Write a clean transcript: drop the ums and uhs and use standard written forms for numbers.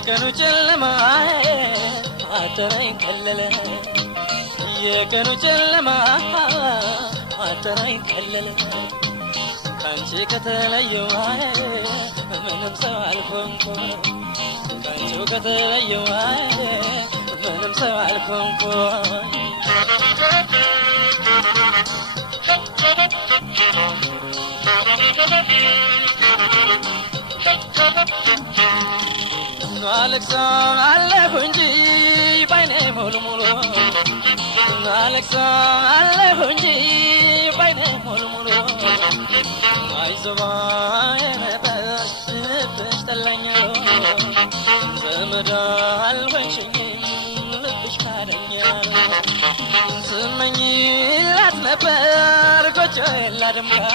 የቀኑ ጨለማ አጠረኝ ከለለ የቀኑ ጨለማ አጠረኝ ከለለ ካንቺ ከተለየው ምንም ሰው አልሆንኩም ካንቺ ከተለየው ምንም ሰው አልሆንኩም Alexan Alehunji Baine Mulu Mulu Alexan Alehunji Baine Mulu Mulu Aizavayana Besh Talanya Zamadal Wenshing Lipish Padanya Zimani Latnaper Gocha Ladamka